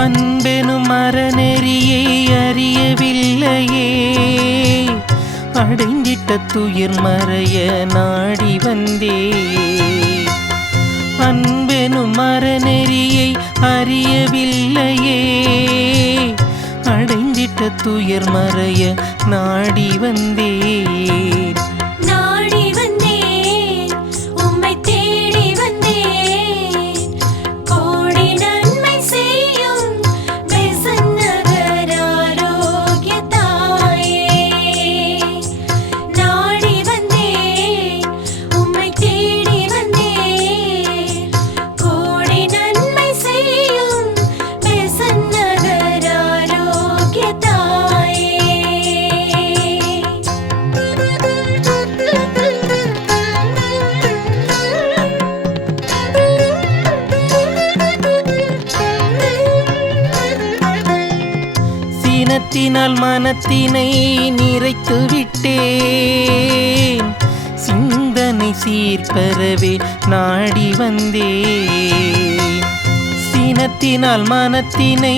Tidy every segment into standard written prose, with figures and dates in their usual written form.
அன்பெனும் அறநெறியை அறியவில்லையே, அடைந்திட்ட துயர் மறைய நாடி வந்தே. அன்பெனும் அறநெறியை அறியவில்லையே, அடைந்திட்ட துயர் மறைய நாடி வந்தே. சினத்தினால் மனத்தினை நிறைத்து விட்டேன், சிந்தனை சீர்பெறவே நாடி வந்தேன். சினத்தினால் மனத்தினை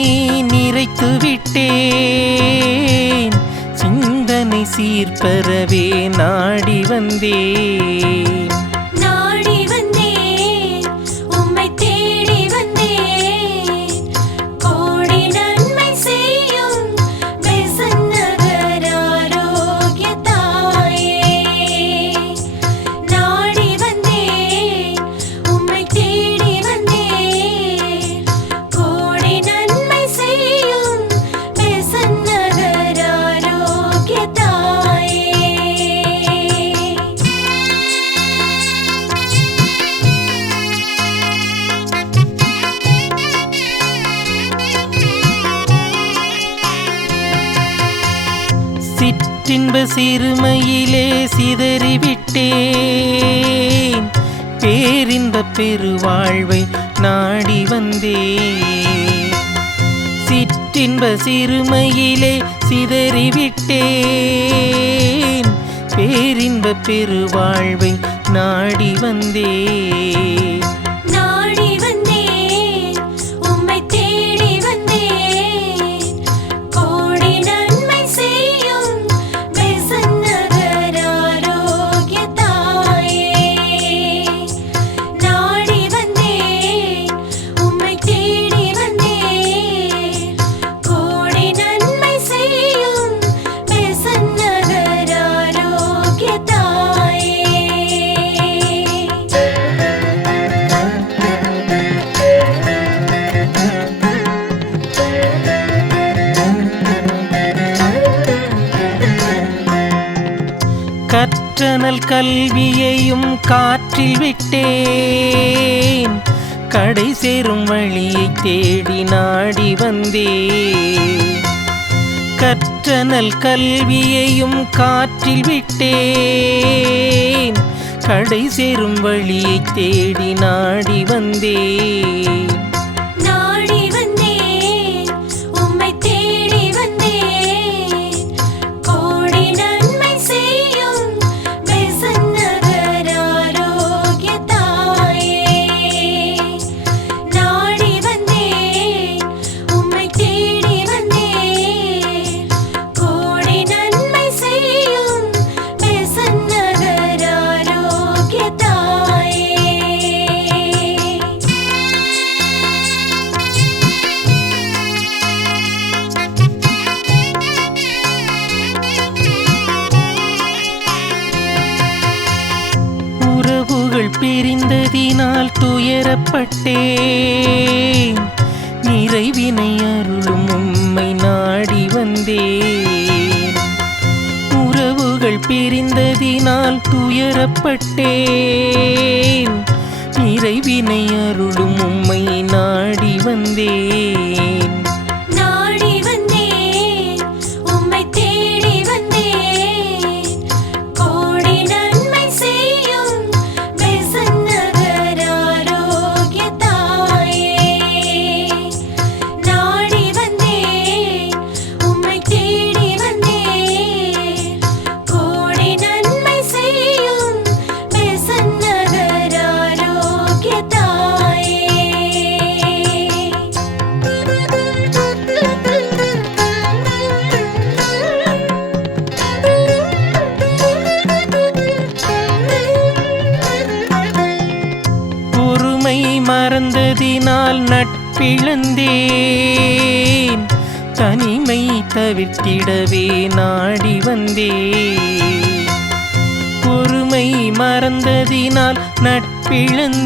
நிறைத்து விட்டேன், சிந்தனை சீர்பெறவே நாடி வந்தேன். சிற்றின்ப சிறுமையிலே சிதறிவிட்டேன், பேரின்ப பெருவாழ்வை நாடி வந்தேன். சிற்றின்ப சிறுமையிலே சிதறிவிட்டேன், பேரின்ப பெருவாழ்வை நாடி வந்தேன். கற்றனல் கல்வியையும் காற்றில் விட்டேன், கடை சேரும் வழியை தேடி நாடி வந்தேன். கற்றனல் கல்வியையும் காற்றில் விட்டேன், கடை சேரும் வழியை தேடி நாடி வந்தேன். பிரிந்ததினால் துயரப்பட்டேன், நிறைவினை அருளும் உம்மை நாடி வந்தேன். உறவுகள் பிரிந்ததினால் துயரப்பட்டேன், நிறைவினை அருளும் உம்மை நாடி வந்தேன். மறந்ததினால் நட்பிழந்தேன் தனிமை தவிர்த்திடவே நாடி வந்தேன் பொறுமை மறந்ததினால் நட்பிழந்தேன்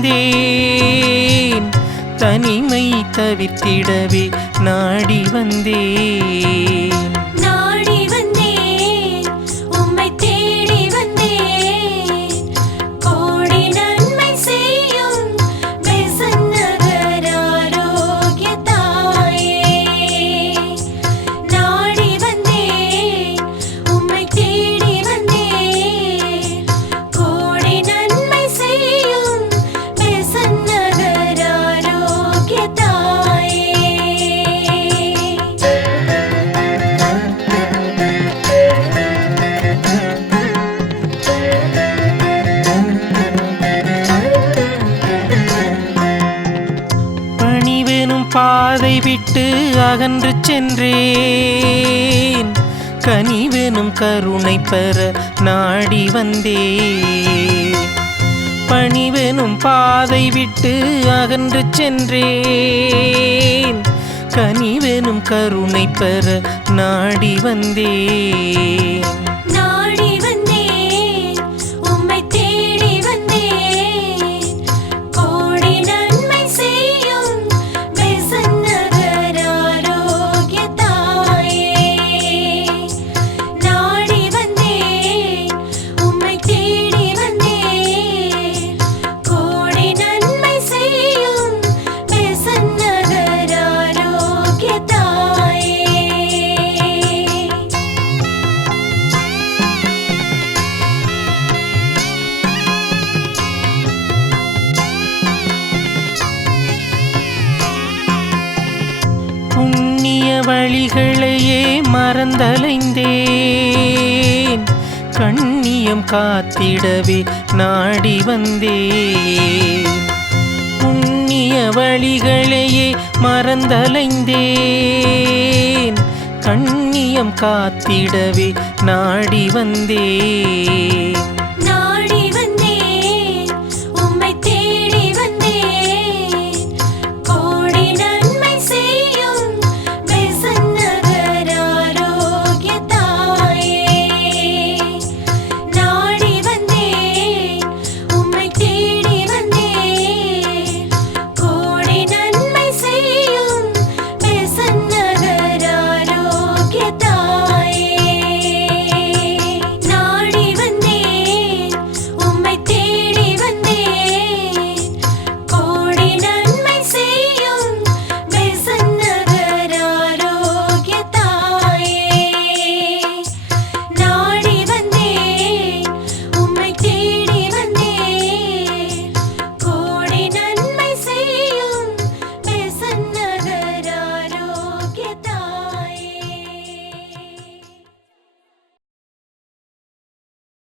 தனிமை தவிர்த்திடவே நாடி வந்தேன் பாதை விட்டு அகன்று சென்றேன் கனிவெனும் கருணை பெற நாடி வந்தேன் பணிவெனும் பாதை விட்டு அகன்று சென்றேன் கனிவெனும் கருணை பெற நாடி வந்தேன் புண்ணிய வழிகளையே மறந்தலைந்தேன் கண்ணியம் காத்திடவே நாடி வந்தேன் புண்ணிய வழிகளையே மறந்தலைந்தேன் கண்ணியம் காத்திடவே நாடி வந்தேன்